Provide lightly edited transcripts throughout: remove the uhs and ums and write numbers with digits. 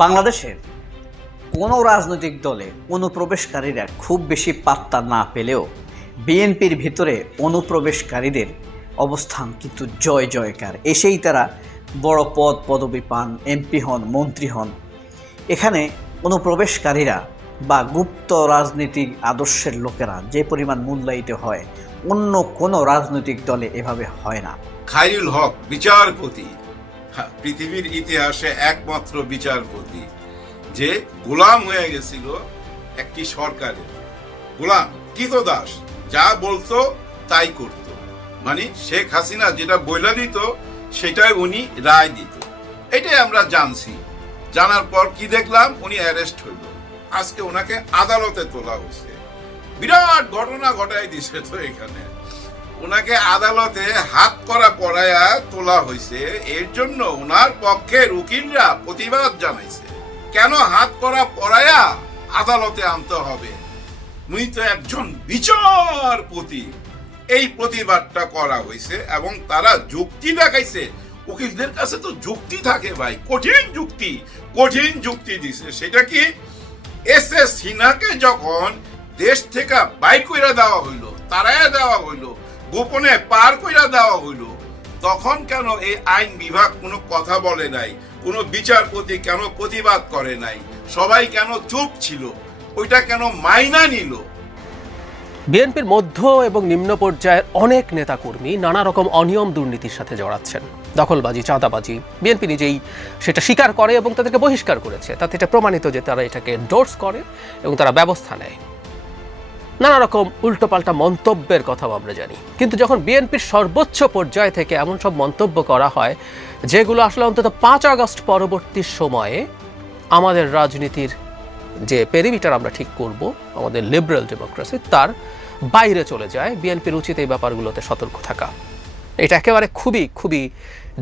বাংলাদেশের কোনো রাজনৈতিক দলে অনুপ্রবেশকারীরা খুব বেশি পাত্তা না পেলেও বিএনপির ভিতরে অনুপ্রবেশকারীদের অবস্থান কিন্তু জয় জয়কার। এসেই তারা বড় পদ পদবি পান, এমপি হন, মন্ত্রী হন। এখানে অনুপ্রবেশকারীরা বা গুপ্ত রাজনীতির আদর্শের লোকেরা যে পরিমাণ মূল্যায়িত হয়, অন্য কোনো রাজনৈতিক দলে এভাবে হয় না। খায়রুল হক বিচারপতি, পৃথিবীর ইতিহাসে একমাত্র বিচারপতি যে গোলাম হয়ে গেছিল একটি সরকারের, গোলাম কৃতদাস, যা বলতো তাই করত। মানে শেখ হাসিনা যেটা বইলা দিত সেটাই উনি রায় দিত। এটাই আমরা জানছি। জানার পর কি দেখলাম, উনি অ্যারেস্ট হইল। আজকে ওনাকে আদালতে তোলা হয়েছে। বিরাট ঘটনা ঘটাই দিছে। তো এখানে ওনাকে আদালতে হাত করা পড়ায়া তোলা হয়েছে। এর জন্য ওনার পক্ষের উকিলরা প্রতিবাদ জানাইছে, কেন হাত করা পড়ায়া আদালতে আনতে হবে, উনি তো একজন বিচারপতি। এই প্রতিবাদটা করা হয়েছে এবং তারা যুক্তি দেখাইছে। উকিলদের কাছে তো যুক্তি থাকে ভাই, কঠিন যুক্তি দিছে। সেটা কি, এস এস সিনহাকে যখন দেশ থেকে বাইর কইরা দেওয়া হইলো, তারাইয়া দেওয়া হইলো, গোপনে পার কইরা দেওয়া হইলো, তখন কেন এই আইন বিভাগ কোনো কথা বলে নাই? কোনো বিচারপতি কেন প্রতিবাদ করে নাই? সবাই কেন চুপ ছিল? ওইটা কেন মাইনা নিল? বিএনপির মধ্য এবং নিম্ন পর্যায়ের অনেক নেতাকর্মী নানা রকম অনিয়ম দুর্নীতির সাথে জড়াচ্ছেন। দখলবাজি, চাঁদাবাজি, বিএনপি নিজেই সেটা স্বীকার করে এবং তাদেরকে বহিষ্কার করেছে। তাতে এটা প্রমাণিত যে তারা এটাকে এন্ডোর্স করে এবং তারা ব্যবস্থা নেয়। নানা রকম উল্টোপাল্টা মন্তব্যের কথাও আমরা জানি। কিন্তু যখন বিএনপির সর্বোচ্চ পর্যায় থেকে এমন সব মন্তব্য করা হয় যেগুলো আসলে অন্তত 5 আগস্ট পরবর্তী সময়ে আমাদের রাজনীতির যে পেরিমিটার আমরা ঠিক করব, আমাদের লিবারেল ডেমোক্রেসি, তার বাইরে চলে যায়, বিএনপির উচিত এই ব্যাপারগুলোতে সতর্ক থাকা। এটা একেবারে খুবই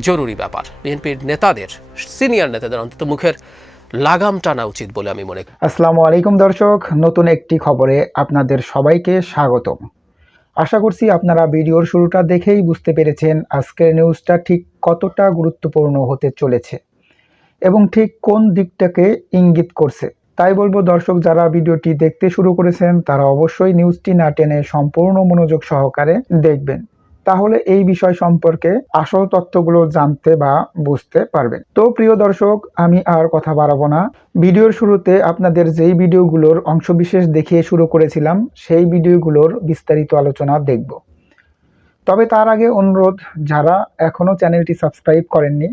জরুরি ব্যাপার। বিএনপির নেতাদের, সিনিয়র নেতাদের অন্তত মুখের লাগাম টানা উচিত বলে আমি মনে করি। আসসালামু আলাইকুম দর্শক, নতুন একটি খবরে আপনাদের সবাইকে স্বাগতম। আশা করছি আপনারা ভিডিওর শুরুটা দেখেই বুঝতে পেরেছেন আজকের নিউজটা ঠিক কতটা গুরুত্বপূর্ণ হতে চলেছে এবং ঠিক কোন দিকটাকে ইঙ্গিত করছে। তাই বলবো দর্শক, যারা ভিডিওটি দেখতে শুরু করেছেন তারা অবশ্যই নিউজটি না টেনে সম্পূর্ণ মনোযোগ সহকারে দেখবেন, তাহলে এই বিষয় সম্পর্কে আসল তথ্যগুলো জানতে বা বুঝতে পারবেন। তো প্রিয় দর্শক, আমি আর কথা বাড়াবো না। ভিডিওর শুরুতে আপনাদের যেই ভিডিওগুলোর অংশবিশেষ দেখিয়ে শুরু করেছিলাম সেই ভিডিওগুলোর বিস্তারিত আলোচনা দেখব। তবে তার আগে অনুরোধ, যারা এখনো চ্যানেলটি সাবস্ক্রাইব করেননি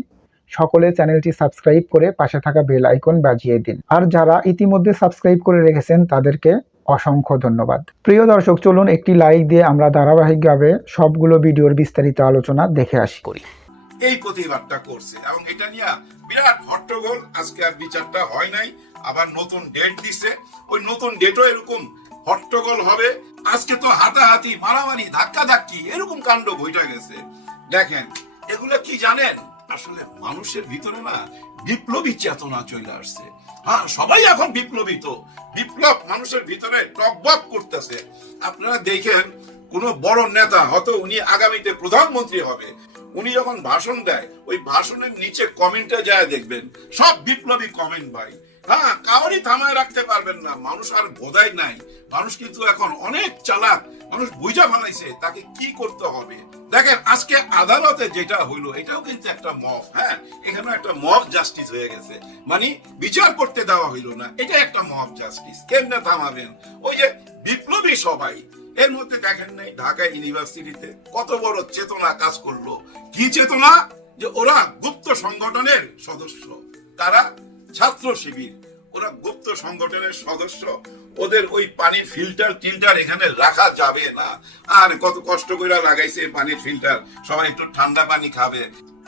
সকলে চ্যানেলটি সাবস্ক্রাইব করে পাশে থাকা বেল আইকন বাজিয়ে দিন। আর যারা ইতিমধ্যে সাবস্ক্রাইব করে রেখেছেন তাদেরকে অসংখ্য ধন্যবাদ। প্রিয় দর্শক, চলুন একটি লাইক দিয়ে আমরা ধারাবাহিকভাবে সবগুলো ভিডিওর বিস্তারিত আলোচনা দেখে আসি। এই প্রতিবাদটা করছে এবং এটা নিয়ে বিরাট হট্টগোল। আজকে আর বিচারটা হয় নাই, আবার নতুন ডেট দিছে। ওই নতুন ডেটও এরকম হট্টগোল হবে। আজকে তো হাতাহাতি, মারামারি, ধাক্কাধাক্কি, এরকম কাণ্ড ঘটে গেছে। দেখেন, এগুলো কি জানেন, আসলে মানুষের ভিতরে না বিপ্লবী চেতনা চলে আসছে। হ্যাঁ, সবাই এখন বিপ্লবিত, বিপ্লব মানুষের ভিতরে টকবক করতেছে। আপনারা দেখেন, কোন বড় নেতা, হয়তো উনি আগামীতে প্রধানমন্ত্রী হবে, উনি যখন ভাষণ দেয়, ওই ভাষণের নিচে কমেন্টে যায় দেখবেন সব বিপ্লবী কমেন্ট ভাই। হ্যাঁ, কাউরই থামায় রাখতে পারবেন না। মানুষ আর বোধাই নাই। মানুষ কিন্তু এখন অনেক চালাক, মানুষ বুঝা ফেলাইছে তাকে কি করতে হবে। দেখেন, আজকে আদালতে যেটা হইলো এটাও কিন্তু একটা মব। হ্যাঁ, এখানে একটা মব জাস্টিস হয়ে গেছে। মানে বিচার করতে দেওয়া হইলো না, এটা একটা মব জাস্টিস। কেমনে থামাবেন? ওই যে বিপ্লবী সবাই। এর মধ্যে দেখেন নাই ঢাকা ইউনিভার্সিটিতে কত বড় চেতনা কাজ করলো। কি চেতনা? যে ওরা গুপ্ত সংগঠনের সদস্য। তারা ছাত্র শিবির, ওরা গুপ্ত সংগঠনের সদস্য। ওদের ওই পানির ফিল্টার এখানে রাখা যাবে না। আর কত কষ্ট করে লাগাইছে পানির ফিল্টার, সবাই একটু ঠান্ডা পানি খাবে।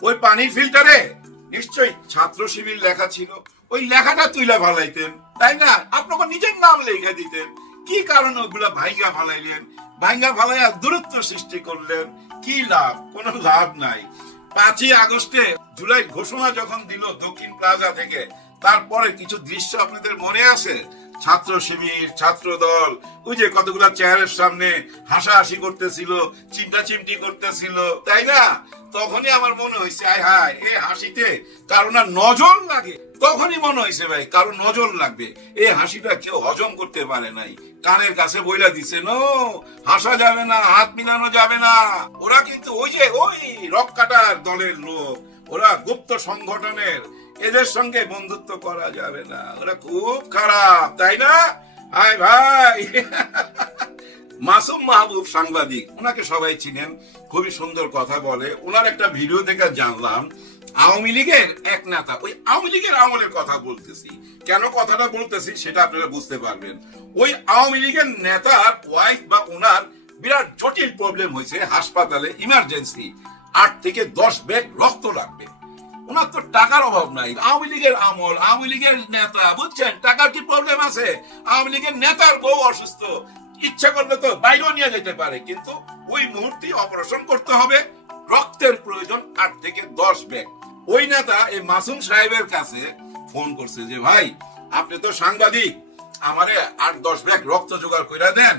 ওই পানির ফিল্টারে নিশ্চয়ই ছাত্র শিবির লেখা ছিল। ওই লেখাটা তুইলা ফালাইতেন, তাই না? আপনাকে নিজের নাম লেখা দিতেন। কি কারণে ওগুলা ভাইঙ্গা ফালাইলেন? ভাইঙ্গা ফালাইয়া দূরত্ব সৃষ্টি করলেন। কি লাভ? কোনো লাভ নাই। 5ই আগস্টে জুলাই ঘোষণা যখন দিল দক্ষিণ প্লাজা থেকে, তারপরে কিছু দৃশ্য আপনাদের মনে আছে? ছাত্র শিবির, ছাত্র দল, ওই যে কতগুলা চেয়ারের সামনে হাসাহাসি করতেছিল, চিমটা চিমটি করতেছিল, তাই না? তখনই আমার মনে হয়েছে আয় হায়, এই হাসিতে কারো না নজর লাগে। তখনই মনে হয়েছে ভাই কারো নজর লাগবে, এই হাসিটা কেউ হজম করতে পারে নাই, কানের কাছে বইলা দিছে নো, হাসা যাবে না, হাত মিলানো যাবে না। ওরা কিন্তু ওই যে ওই রক কাটার দলের লোক, ওরা গুপ্ত সংগঠনের, এদের সঙ্গে বন্ধুত্ব করা যাবে না, ওরা খুব খারাপ, তাই না? হাই ভাই মাসুম মাহবুব সাংবাদিক, ওনাকে সবাই চিনেন, খুবই সুন্দর কথা বলে। ওনার একটা ভিডিও থেকে জানলাম আওয়ামী লীগের এক নেতা, ওই আওয়ামী লীগের আমলের কথা বলতেছি, কেন কথাটা বলতেছি সেটা আপনারা বুঝতে পারবেন। ওই আওয়ামী লীগের নেতার ওয়াইফ বা ওনার বিরাট জটিল প্রবলেম হয়েছে, হাসপাতালে ইমার্জেন্সি 8 থেকে 10 ব্যাগ রক্ত লাগবে। ওনার তো টাকার অভাব নাই, আওয়ামী লীগের আমল, আওয়ামী লীগের নেতা, বুঝছেন টাকার কি প্রবলেম আছে? আওয়ামী লীগের নেতার বউ অসুস্থ, ইচ্ছা করলে তো বাইরেও নিয়ে যেতে পারে, কিন্তু ওই মুহূর্তে অপারেশন করতে হবে, রক্তের প্রয়োজন 8 থেকে 10 ব্যাগ। ওই নেতা এই মাসুম সাহেবের কাছে ফোন করছে যে ভাই আপনি তো সাংবাদিক, আমারে 8-10 ব্যাগ রক্ত জোগাড় করে দেন।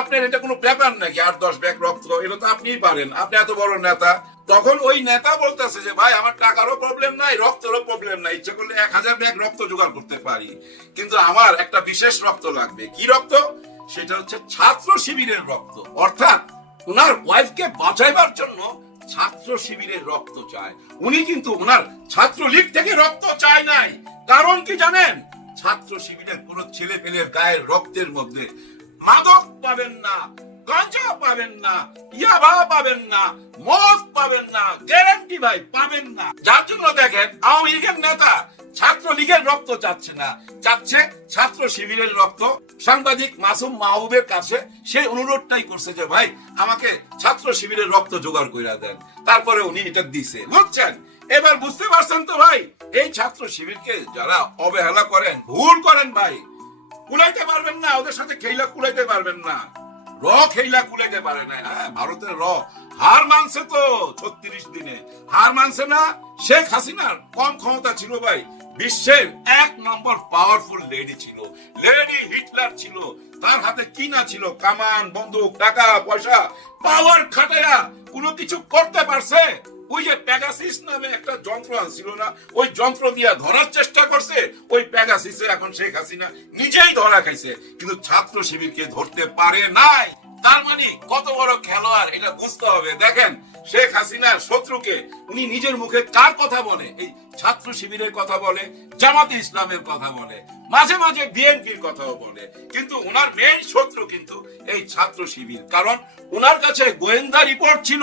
আপনার এটা কোনো ব্যাপার নাকি 8-10 ব্যাগ রক্ত, এটা তো আপনিই পারেন, আপনি এত বড় নেতা। তখন ওই নেতা বলতেছে যে ভাই আমার টাকারও প্রবলেম নাই, রক্তেরও প্রবলেম নাই, ইচ্ছা করলে 1000 ব্যাগ রক্ত জোগাড় করতে পারি, কিন্তু আমার একটা বিশেষ রক্ত লাগবে। কি রক্ত? সেটা হচ্ছে ছাত্র শিবিরের রক্ত। অর্থাৎ ওনার ওয়াইফকে বাঁচাইবার জন্য ছাত্র শিবিরের রক্ত চায়। উনি কিন্তু ওনার ছাত্রলীগ থেকে রক্ত চায় নাই। কারণ কি জানেন? ছাত্র শিবিরের কোন ছেলে পেলের গায়ের রক্তের মধ্যে মাদক পাবেন না, গাঁজা পাবেন না, ইয়াবা পাবেন না, মদ পাবেন না, গ্যারান্টি ভাই পাবেন না। যার জন্য দেখেন আওয়ামী লীগের নেতা ছাত্রলীগের রক্ত চাচ্ছে না, চাচ্ছে ছাত্র শিবিরের রক্ত। সাংবাদিক মাসুম মাহবুবের কাছে সেই অনুরোধটাই করছে যে ভাই আমাকে ছাত্র শিবিরের রক্ত জোগাড় করে দেন। তারপরে উনি এটা দিছে, বুঝছেন? এবার বুঝতে পারছেন তো ভাই, এই ছাত্র শিবিরকে যারা অবহেলা করেন, ভুল করেন ভাই, কুলাইতে পারবেন না, ওদের সাথে খেলা কুলাইতে পারবেন না, র খেলা কুলাইতে পারে না। হ্যাঁ, ভারতের র হার মানছে তো 36 দিনে, হার মানছে না। শেখ হাসিনার কম ক্ষমতা ছিল ভাই, বিশ্বের 1 নম্বর পাওয়ারফুল লেডি ছিল, লেডি হিটলার ছিল, তার হাতে কি না ছিল, কামান, বন্দুক, টাকা পয়সা, পাওয়ার খাটায়া কোনো কিছু করতে পারছে। ওই যে প্যাগাসিস নামে একটা যন্ত্র ছিল না, ওই যন্ত্র দিয়ে ধরার চেষ্টা করছে, ওই প্যাগাসিসে এখন শেখ হাসিনা নিজেই ধরা খাইছে, কিন্তু ছাত্র শিবিরকে ধরতে পারে নাই। তার মানে কত বড় খেলোয়াড় এটা বুঝতে হবে। দেখেন শেখ হাসিনার শত্রুকে উনি নিজের মুখে কার কথা বলে? এই ছাত্র শিবিরের কথা বলে, জামাতে ইসলামের কথা বলে, মাঝে মাঝে বিএনপির কথাও বলে, কিন্তু ওনার মেইন শত্রু কিন্তু এই ছাত্র শিবির। কারণ ওনার কাছে গোয়েন্দা রিপোর্ট ছিল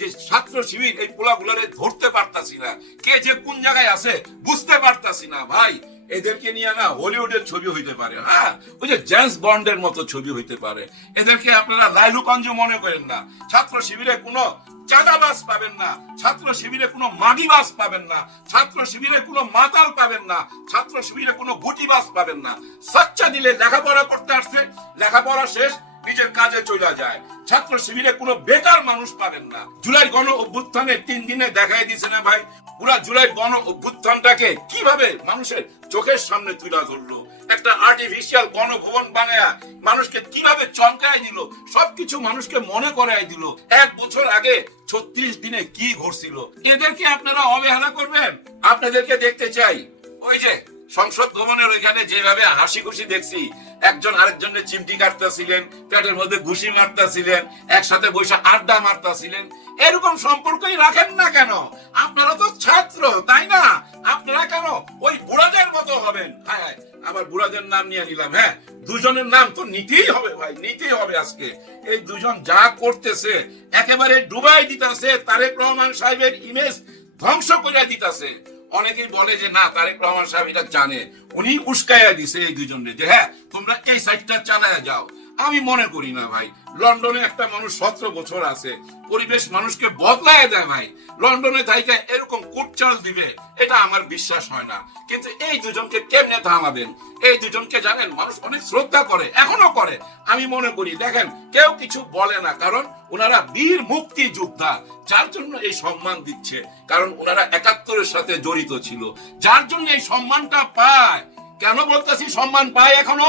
যে ছাত্র শিবির এই পোলাগুলারে ধরতে পারতাছি না, কে যে কোন জায়গায় আছে বুঝতে পারতাছি না। ভাই এদেরকে নিয়ে না হলিউডের ছবি হইতে পারে, হ্যাঁ ওই যে জেমস বন্ডের মতো ছবি হইতে পারে। এদেরকে আপনারা লাইলুকঞ্জ মনে করেন না। ছাত্র শিবিরে কোনো চাঁদাবাজ পাবেন না, ছাত্র শিবিরে কোনো মাগিবাজ পাবেন না, ছাত্র শিবিরে কোনো মাতাল পাবেন না, ছাত্র শিবিরে কোনো গুটিবাজ পাবেন না। সচ্চা দিলে লেখাপড়া করতে আসছে, লেখাপড়া শেষ নিজের কাজে চলে যায়। ছাত্র শিবিরে কোনো বেকার মানুষ পাবেন না। জুলাই গণ অভ্যুত্থানে 3 দিনে দেখাই দিছে না ভাই, পুরা জুলাই গণ অভ্যুত্থানটাকে কিভাবে মানুষের চোখের সামনে তুলে ধরলো, একটা আর্টিফিশিয়াল গণভবন বানায়া মানুষকে কিভাবে চমকায় দিল, সবকিছু মানুষকে মনে করাই দিল 1 বছর আগে 36 দিনে কি ঘটছিল। এদেরকে আপনারা অবহেলা করবেন? আপনাদেরকে দেখতে চাই ওই যে সংসদ ভবনের ওইখানে যেভাবে হাসি খুশি দেখছি, একজন আরেকজনের চিমটি কাটতেছিলেন, পেটের মধ্যে ঘুষি মারতেছিলেন, একসাথে বসে আড্ডা মারতেছিলেন। এরকম সম্পর্কই রাখেন না কেন? আপনারা তো ছাত্র, তাই না? আপনারা কেন ওই বুড়াদের মতো হবেন? হ্যাঁ, আবার বুড়াদের নাম নিয়ে নিলাম। হ্যাঁ, দুজনের নাম তো নিতেই হবে ভাই, নিতেই হবে। আজকে এই দুজন যা করতেছে একেবারে ডুবাই দিতেছে, তারেক রহমান সাহেবের ইমেজ ধ্বংস করে দিতেছে। অনেকেই বলে যে না তারেক রহমান সাহেব এটা জানে, উনি উস্কাইয়া দিছে এই দুজনে যে হ্যাঁ তোমরা এই সাইডটা চালায়া যাও। আমি মনে করি না ভাই, লন্ডনে একটা মানুষ 17 বছর আছে, পরিবেশ মানুষকে বদলায় দেয় ভাই। লন্ডনে থাইকে এরকম কুটচাল দিবে এটা আমার বিশ্বাস হয় না। কিন্তু এই দুজনকে কেমনে থামাবেন? এই দুজনকে জানেন মানুষ অনেক শ্রদ্ধা করে, এখনো করে। আমি মনে করি দেখেন কেউ কিছু বলে না, কারণ ওনারা বীর মুক্তি যোদ্ধা, যার জন্য এই সম্মান দিচ্ছে। কারণ ওনারা 71-এর সাথে জড়িত ছিল, যার জন্য এই সম্মানটা পায়। কেন বলতেছি সম্মান পায় এখনো?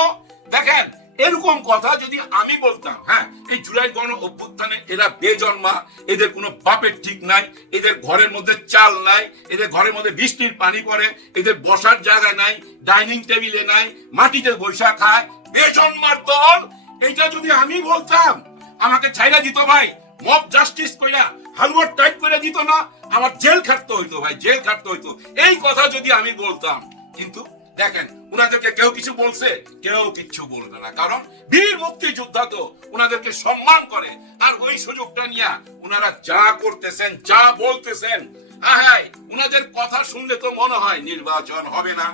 দেখেন, এরকম কথা যদি আমি বলতাম, হ্যাঁ, এই জুলাই গণ অভ্যুত্থানে এরা বেজন্মা, এদের কোনো বাপের ঠিক নাই, এদের ঘরের মধ্যে চাল নাই, এদের ঘরের মধ্যে বৃষ্টির পানি পড়ে, এদের বসার জায়গা নাই, ডাইনিং টেবিলে নাই, মাটিতে বৈশা খায়, বেজন্মার দল, এটা যদি আমি বলতাম আমাকে ছাইরা দিত ভাই, মব জাস্টিস কইরা হালুয়ার টাইপ করে দিত না, আমার জেল খাটতে হইতো ভাই, জেল খাটতে হইতো এই কথা যদি আমি বলতাম। কিন্তু দেখেন, উনাদেরকে কেউ কিছু বলছে? কেউ কিচ্ছু বলবে না, কারণ বীর মুক্তিযোদ্ধা তো উনাদেরকে সম্মান করে। আর ওই সুযোগটা নিয়ে উনারা যা করতেছেন, যা বলতেছেন, উনাদের কথা শুনলে তো মনে হয় নির্বাচন হবে না।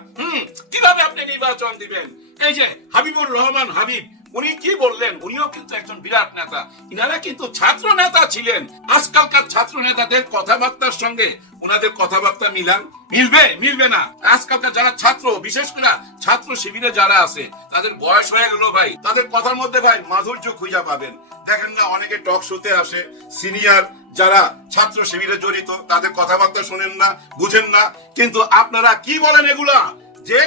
কিভাবে আপনি নির্বাচন দিবেন? এই যে হাবিবুর রহমান হাবিব, উনি কি বললেন? উনিও কিন্তু একজন বিরাট নেতা, ইনারা কিন্তু ছাত্র নেতা ছিলেন। আজকালকার ছাত্র নেতাদের কথাবার্তার সঙ্গে উনাদের কথাবার্তা মিলবে না। আজকালকার যারা ছাত্র, বিশেষ করে ছাত্র শিবিরে যারা আছে, তাদের বয়স হয়ে গেল ভাই, তাদের কথার মধ্যে ভাই মাধুর্য খুঁজে পাবেন। দেখেন না, অনেকে টক শোতে আসে, সিনিয়র যারা ছাত্র শিবিরে জড়িত, তাদের কথাবার্তা শোনেন না, বুঝেন না। কিন্তু আপনারা কি বলেন এগুলা, যে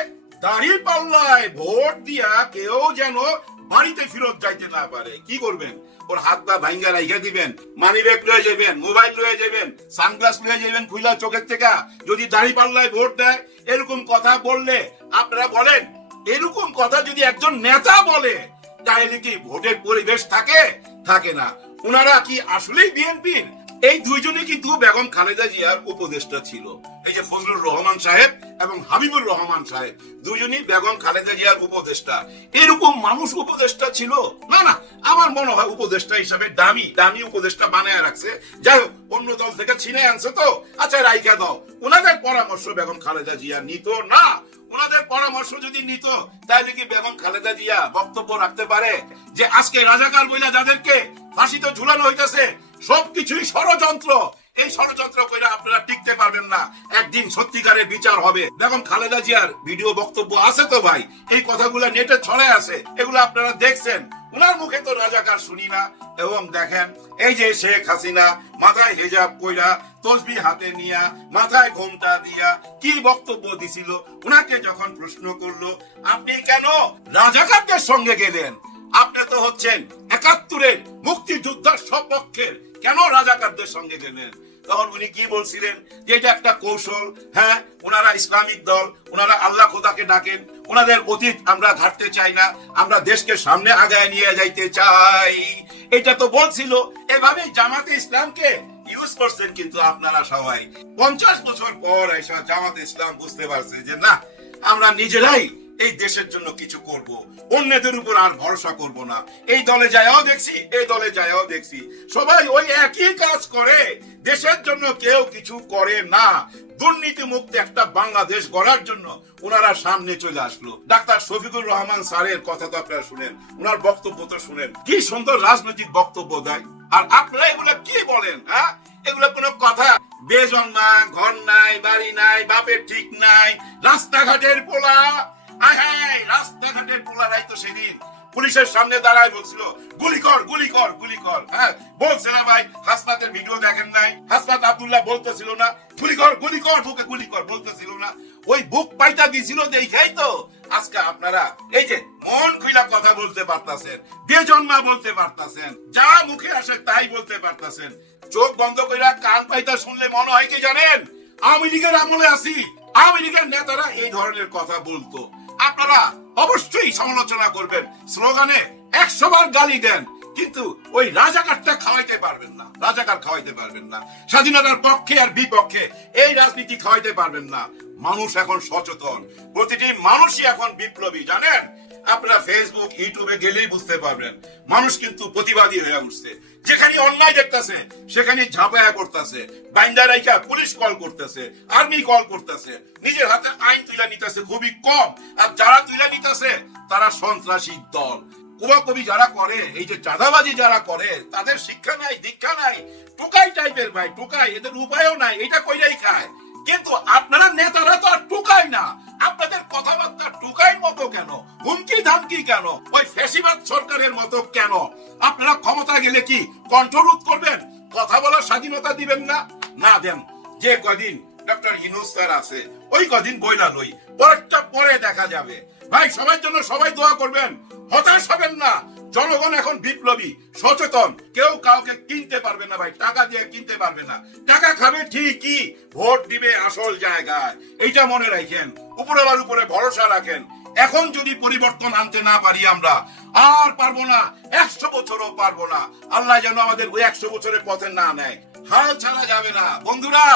দাঁড়িপাল্লায় ভোট দিয়া কেউ যেন বাড়িতে ফেরত যাইতে না পারে। কি করবেন? ওর হাত পা ভাঙ্গা রাইখা দিবেন, মানি ব্যাগ লয়ে যাবেন, মোবাইল লয়ে যাবেন, সানগ্লাস লয়ে যাবেন খুইলা চোখের থেকে, যদি দাঁড়িপাল্লায় ভোট দেয়। এরকম কথা বললে আপনারা বলেন, এরকম কথা যদি একজন নেতা বলে, তাহলে কি ভোটের পরিবেশ থাকে না? উনারা কি আসলেই বিএনপির? এই দুইজনে কিন্তু বেগম খালেদা জিয়ার উপদেষ্টা ছিল। এই যে ফজলুর রহমান সাহেব এবং হাবিবুর রহমান সাহেব, দুইজনই বেগম খালেদা জিয়ার উপদেষ্টা। এরকম মানুষ উপদেষ্টা ছিল না? আমার মনে হয় উপদেষ্টা হিসাবে দামি উপদেষ্টা বানায় রাখছে। যাই হোক, অন্য দল থেকে ছিনে আনছে তো, আচ্ছা রাইখা দাও। ওনাদের পরামর্শ বেগম খালেদা জিয়া নিত না। ওনাদের পরামর্শ যদি নিত, তাহলে কি বেগম খালেদা জিয়া বক্তব্য রাখতে পারে যে আজকে রাজাকার বইলা যাদেরকে ফাঁসিতে ঝুলানো হইতেছে সবকিছুই ষড়যন্ত্র? এই ষড়যন্ত্র কইরা আপনারা টিকতে পারবেন না। একদিন সত্যিকারের বিচার হবে। বেগম খালেদা জিয়ার ভিডিও বক্তব্য আছে তো ভাই, এই কথাগুলো নেটে ছড়ে আছে, এগুলো আপনারা দেখছেন। উনার মুখে তো রাজাকার শুনি না। এবং দেখেন, এই যে শেখ হাসিনা মাথায় হিজাব কইরা, তসবিহ হাতে নিয়া, মাথায় ঘোমটা দিয়া কি বক্তব্য দিছিল, উনাকে যখন প্রশ্ন করলো আপনি কেন রাজাকারদের সঙ্গে গেলেন, আপনি তো হচ্ছেন ৭১-এর মুক্তিযোদ্ধার সপক্ষের, কেন রাজাকারদের সঙ্গে গেলেন? তখন উনি কি বলছিলেন, যে এটা একটা কৌশল। হ্যাঁ, ওনারা ইসলামিক দল, ওনারা আল্লাহ খোদাকে ডাকেন, ওনাদের অতীত আমরা ঘাটতে চাই না, আমরা দেশকে সামনে আগায় নিয়ে যাইতে চাই, এটা তো বলছিল। এভাবে জামাতে ইসলামকে ইউজ করছেন। কিন্তু আপনারা সবাই 50 বছর পর এসে জামাতে ইসলাম বুঝতে পারছে যে না, আমরা নিজেরাই এই দেশের জন্য কিছু করব, অন্যদের উপর আর ভরসা করব না। এই দলে যায়ও দেখছি, এই দলে যায়ও দেখছি, সবাই ওই একই কাজ করে, দেশের জন্য কেউ কিছু করে না। দুর্নীতি মুক্ত একটা বাংলাদেশ গড়ার জন্য ওনারা সামনে চলে আসলো। ডাক্তার শফিকুর রহমান স্যারের কথা তো আপনারা শুনেন, ওনার বক্তব্য তো শুনেন, কি সুন্দর রাজনৈতিক বক্তব্য দেয়। আর আপনারা এগুলা কি বলেন? হ্যাঁ, এগুলো কোনো কথা? বেজন্মা, ঘর নাই, বাড়ি নাই, বাপের ঠিক নাই, রাস্তাঘাটের পোলা। রাস্তাঘাটের পোলারাই তো সেদিন পুলিশের সামনে দাঁড়ায় বলছিল গুলি কর, গুলি কর, গুলি কর। হ্যাঁ, বলছে না ভাই? হাসনাতের ভিডিও দেখেন নাই? হাসনাত আব্দুল্লাহ বলতেছিল না গুলি কর, গুলি কর, বুকে গুলি কর, বলতেছিল না? ওই বুক পাইটা দিছিল, দেখাই তো আজকে আপনারা এই যে মন খুইলা কথা বলতে পারতাছেন, বেজন্মা বলতে পারতাছেন, যা মুখে আসে তাই বলতে পারতাছেন। চোখ বন্ধ কইরা কান পাইতা শুনলে মনে হয় কি জানেন, আওয়ামী লীগের আমলে আছি, আওয়ামী লীগের নেতারা এই ধরনের কথা বলতো। আপনারা অবশ্যই সমালোচনা করবেন, স্লোগানে 100 বার গালি দেন, কিন্তু ওই রাজাকারটা খাওয়াইতে পারবেন না, রাজাকার খাওয়াইতে পারবেন না। স্বাধীনতার পক্ষে আর বিপক্ষে এই রাজনীতি খাওয়াইতে পারবেন না। মানুষ এখন সচেতন, প্রতিটি মানুষই এখন বিপ্লবী, জানেন? আপনারা ফেসবুক, ইউটিউবে গেলেই বুঝতে পারবেন, মানুষ কিন্তু প্রতিবাদী হয়ে উঠছে। যেখানে অন্যায় দেখতেছে সেখানে ঝাঁপায়া করতেছে, বাইন্দা রাইখা পুলিশ কল করতেছে, আর্মি কল করতেছে, নিজের হাতে আইন তুলে নিতেছে খুবই কম। আর যারা তুলে নিতেছে তারা সন্ত্রাসী দল। কোবাকবি যারা করে, এই যে চাঁদাবাজি যারা করে, তাদের শিক্ষা নাই, দীক্ষা নাই, টোকাই টাইপের ভাই, টোকাই, এদের উপায়ও নাই, এটা কইরাই খায়। কিন্তু আপনারা নেতারা তো আর টোকাই না, আপনাদের কথাবার্তা টোকাইর মতো কেন? হুমকি ধামকি কেন? ওই ফ্যাসিবাদ সরকারের মতো কেন? আপনারা ক্ষমতা গেলে কি কণ্ঠরোধ করবেন? কথা বলার স্বাধীনতা দিবেন না? না দেন। যে কদিন ডক্টর ডক্টর ইউনূস স্যার আছে, ওই কদিন বইলা লই, পরেরটা পরে দেখা যাবে। ভাই সবার জন্য সবাই দোয়া করবেন, হতাশ হবেন না। জনগণ এখন বিপ্লবী, সচেতন, কেউ কাউকে কিনতে পারবে না ভাই, টাকা দিয়ে কিনতে পারবে না। টাকা খাবে ঠিকই, ভোট দিবে আসল জায়গায়, এইটা মনে রাখেন। উপরওয়ালার উপরে ভরসা রাখেন। এখন যদি পরিবর্তন আনতে না পারি আমরা, আর পারবো না, 100 বছরও পারবো না। আল্লাহ যেন আমাদের ওই 100 বছরের পথে না নেয়। হাল ছাড়া যাবে না বন্ধুরা,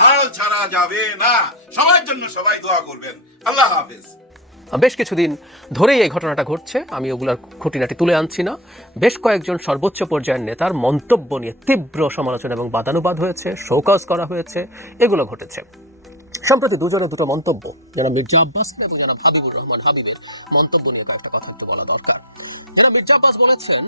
হাল ছাড়া যাবে না। সবার জন্য সবাই দোয়া করবেন। আল্লাহ হাফেজ। বেশ কিছুদিন ধরেই এই ঘটনাটা ঘটছে, আমি ওগুলার খুঁটিনাটি তুলে আনছি না। বেশ কয়েকজন সর্বোচ্চ পর্যায়ের নেতার মন্তব্য নিয়ে তীব্র সমালোচনা এবং বাদানুবাদ হয়েছে, শোকজ করা হয়েছে, এগুলো ঘটেছে। সম্প্রতি দুজনের দুটো মন্তব্য, যারা মির্জা আব্বাস এবং যারা হাবিবুর রহমান হাবিবের মন্তব্য নিয়ে কয়েকটা কথা একটু বলা দরকার। যারা মির্জা আব্বাস বলেছেন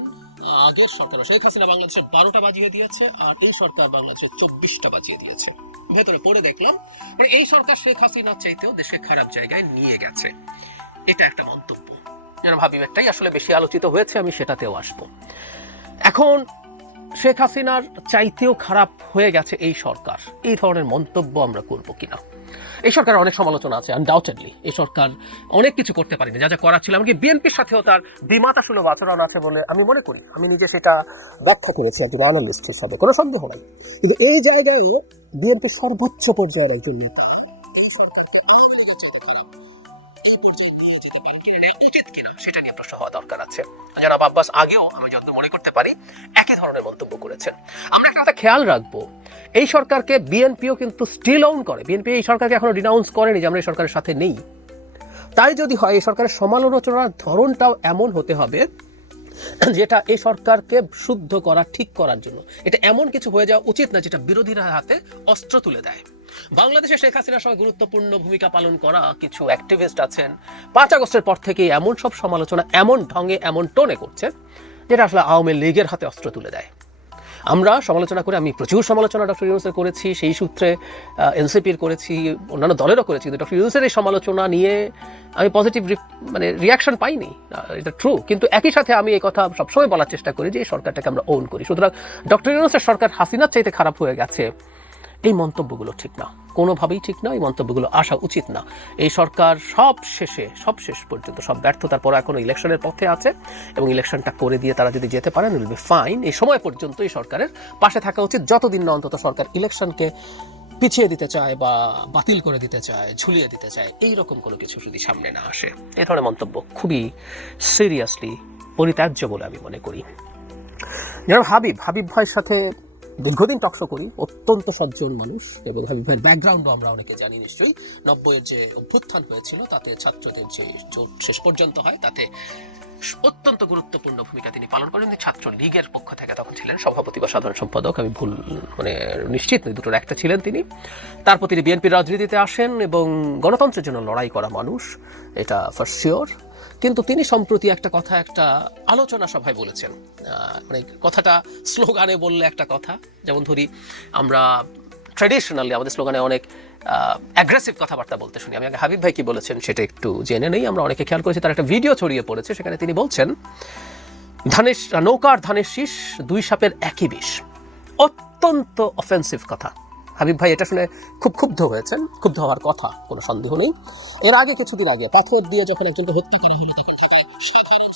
আগের সরকার শেখ হাসিনা বাংলাদেশের 12টা বাজিয়ে দিয়েছে আর এই সরকার বাংলাদেশের 24টা বাজিয়ে দিয়েছে। ভেতরে পড়ে দেখলাম এই সরকার শেখ হাসিনার চাইতেও দেশে খারাপ জায়গায় নিয়ে গেছে। এটা একটা মন্তব্য, যেন হাবিবেরটাই আসলে বেশি আলোচিত হয়েছে, আমি সেটাতেও আসবো। এখন শেখ হাসিনার চাইতেও খারাপ হয়ে গেছে এই সরকার, এই ধরনের মন্তব্য আমরা করব কিনা? এই সরকারের অনেক সমালোচনা আছে, আনডাউটেডলি এই সরকার অনেক কিছু করতে পারেনি, যা যা করার ছিল। এমনকি বিএনপির সাথেও তার দ্বিমাতা সুলভ আচরণ আছে বলে আমি মনে করি, আমি নিজে সেটা ব্যাখ্যা করেছি একজন আনালিস্ট হিসাবে, কোনো সন্দেহ নাই। কিন্তু এই জায়গায় বিএনপির সর্বোচ্চ পর্যায়ের একজন নেতা এই সরকারকে আওয়ামী লীগের চাইতে খারাপ এই পর্যায়ে নিয়ে যেতে পারেন কিনা, নেওয়া উচিত কিনা, সেটা নিয়ে প্রশ্ন হওয়া দরকার আছে। জনাব আব্বাস আগেও আমি যত মনে করতে পারি একই ধরনের মন্তব্য করেছেন। আমরা একটা কথা খেয়াল রাখবো, এই সরকারকে বিএনপিও কিন্তু স্টিল অন করে। বিএনপি এই সরকারকে এখনো ডিনাউন্স করেনি যে আমরা এই সরকারের সাথে নেই। তাই যদি হয়, এই সরকারের সমালোচনার ধরনটাও এমন হতে হবে যেটা এই সরকারকে শুদ্ধ করা, ঠিক করার জন্য। এটা এমন কিছু হয়ে যাওয়া উচিত না যেটা বিরোধীরা হাতে অস্ত্র তুলে দেয়। বাংলাদেশে শেখ হাসিনার সঙ্গে গুরুত্বপূর্ণ ভূমিকা পালন করা কিছু অ্যাক্টিভিস্ট আছেন, 5 আগস্টের পর থেকে এমন সব সমালোচনা এমন ঢঙে এমন টোনে করছে যেটা আসলে আওয়ামী লীগের হাতে অস্ত্র তুলে দেয়। আমরা সমালোচনা করে, আমি প্রচুর সমালোচনা ডক্টর ইউনূসের করেছি, সেই সূত্রে এনসিপির করেছি, অন্যান্য দলেরও করেছি, কিন্তু ডক্টর ইউনূসের এই সমালোচনা নিয়ে আমি পজিটিভ রিয়াকশন পাইনি, এটা ট্রু। কিন্তু একই সাথে আমি এই কথা সবসময় বলার চেষ্টা করি যে এই সরকারটাকে আমরা ওন করি। সুতরাং ডক্টর ইউনূসের সরকার হাসিনার চাইতে খারাপ হয়ে গেছে, এই মন্তব্যগুলো ঠিক না, কোনোভাবেই ঠিক না। এই মন্তব্যগুলো আসা উচিত না। এই সরকার সব শেষ পর্যন্ত সব ব্যর্থতার পর এখনো ইলেকশনের পথে আছে এবং ইলেকশনটা করে দিয়ে তারা যদি যেতে পারেন উইল বি ফাইন। এই সময় পর্যন্ত এই সরকারের পাশে থাকা উচিত, যতদিন না অন্তত সরকার ইলেকশনকে পিছিয়ে দিতে চায় বা বাতিল করে দিতে চায়, ঝুলিয়ে দিতে চায়, এইরকম কোনো কিছু যদি সামনে না আসে। এই ধরনের মন্তব্য খুবই সিরিয়াসলি পরিত্যাজ্য বলে আমি মনে করি। যেমন হাবিব ভাইয়ের সাথে দীর্ঘদিন টকশো করি, অত্যন্ত সজ্জন মানুষ এবং হাবিব ভাইয়ের ব্যাকগ্রাউন্ডও আমরা অনেকে জানি নিশ্চয়ই। 90-এর যে অভ্যুত্থান হয়েছিল তাতে ছাত্রদের যে জোট শেষ পর্যন্ত হয়, তাতে অত্যন্ত গুরুত্বপূর্ণ ভূমিকা তিনি পালন করেন। ছাত্র লীগের পক্ষ থেকে তখন ছিলেন সভাপতি বা সাধারণ সম্পাদক, আমি ভুল নিশ্চিত নই, দুটোর একটা ছিলেন তিনি। তারপর তিনি বিএনপির রাজনীতিতে আসেন এবং গণতন্ত্রের জন্য লড়াই করা মানুষ, এটা ফর শিওর। কিন্তু তিনি সম্প্রতি একটা কথা একটা আলোচনা সভায় বলেছেন, কথাটা স্লোগানে বললে একটা কথা, যেমন ধরি আমরা ট্র্যাডিশনালি আমাদের স্লোগানে অনেক অ্যাগ্রেসিভ কথাবার্তা বলতে শুনি। আমি আগে হাবিব ভাই কি বলেছেন সেটা একটু জেনে নেই। আমরা অনেকে খেয়াল করেছি, তার একটা ভিডিও ছড়িয়ে পড়েছে, সেখানে তিনি বলছেন নৌকার ধানের শীষ, 2 সাপের একই বিষ। অত্যন্ত অফেন্সিভ কথা। হাবিব ভাই এটা শুনে খুব ক্ষুব্ধ হয়েছেন, ক্ষুব্ধ হওয়ার কথা, কোনো সন্দেহ নেই। এর আগে কিছুদিন আগে পাথর দিয়ে যখন একজনকে হত্যা করা হলো, তখন সাধারণ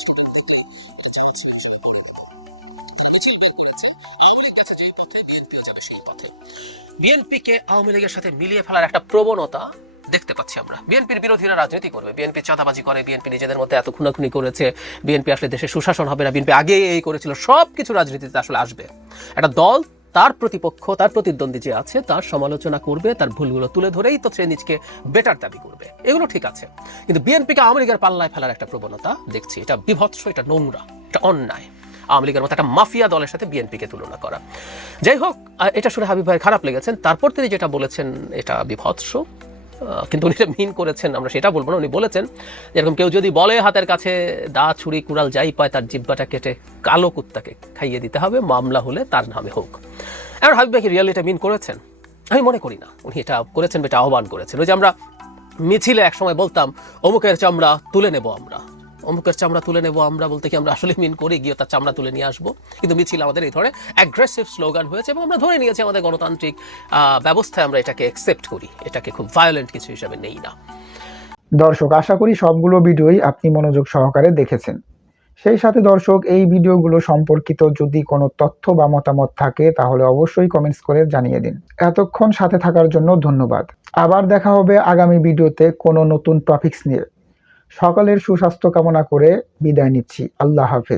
স্টুডেন্টরা বিএনপিকে আওয়ামী লীগের সাথে মিলিয়ে ফেলার একটা প্রবণতা দেখতে পাচ্ছি আমরা। বিএনপির বিরোধীরা রাজনীতি করবে, বিএনপি চাঁদাবাজি করে, বিএনপি নিজেদের মধ্যে এত খুনাখুনি করেছে, বিএনপি আসলে দেশে সুশাসন হবে না, বিএনপি আগে এই করেছিল, সব কিছু রাজনীতিতে আসলে আসবে। একটা দল তার প্রতিপক্ষ, তার প্রতিদ্বন্দ্বী যে আছে তার সমালোচনা করবে, তার ভুলগুলো তুলে ধরেই তো সে নিজকে বেটার দাবি করবে, এগুলো ঠিক আছে। কিন্তু বিএনপিকে আওয়ামী লীগের পাল্লায় ফেলার একটা প্রবণতা দেখছি, এটা বিভৎস, এটা নোংরা, এটা অন্যায়। আওয়ামী লীগের মতো একটা মাফিয়া দলের সাথে বিএনপিকে তুলনা করা। যাই হোক, এটা শুনে হাবিব ভাই খারাপ লেগেছেন। তারপর তিনি যেটা বলেছেন এটা বিভৎস, কিন্তু উনি যেটা মিন করেছেন আমরা সেটা বলবো না। উনি বলেছেন যেরকম কেউ যদি বলে হাতের কাছে দা, ছুরি, কুড়াল যাই পায় তার জিব্বাটা কেটে কালো কুত্তাকে খাইয়ে দিতে হবে, মামলা হলে তার নামে হোক। এবার হাবিব ভাই কি রিয়ালি এটা মিন করেছেন? আমি মনে করি না উনি এটা করেছেন, এটা আহ্বান করেছেন। ওই যে আমরা মিছিলে একসময় বলতাম অমুকের চামড়া তুলে নেব আমরা, অমুকের চামড়া তুলে নেব আমরা, বলতে কি আমরা আসলে মিন করে গিয়ে তার চামড়া তুলে নিয়ে আসবো। কিন্তু মিছিল আমাদের এই ধরনের অ্যাগ্রেসিভ স্লোগান হয়েছে এবং আমরা ধরে নিয়েছি আমাদের গণতান্ত্রিক ব্যবস্থায় আমরা এটাকে অ্যাকসেপ্ট করি, এটাকে খুব ভায়োলেন্ট কিছু হিসাবে নেই না। দর্শক, আশা করি সবগুলো ভিডিওই আপনি মনোযোগ সহকারে দেখেছেন। সেই সাথে দর্শক, এই ভিডিওগুলো সম্পর্কিত যদি কোনো তথ্য বা মতামত থাকে তাহলে অবশ্যই কমেন্টস করে জানিয়ে দিন। এতক্ষণ সাথে থাকার জন্য ধন্যবাদ। আবার দেখা হবে আগামী ভিডিওতে কোনো নতুন টপিকস নিয়ে। সকলের সুস্বাস্থ্য কামনা করে বিদায় নিচ্ছি। আল্লাহ হাফেজ।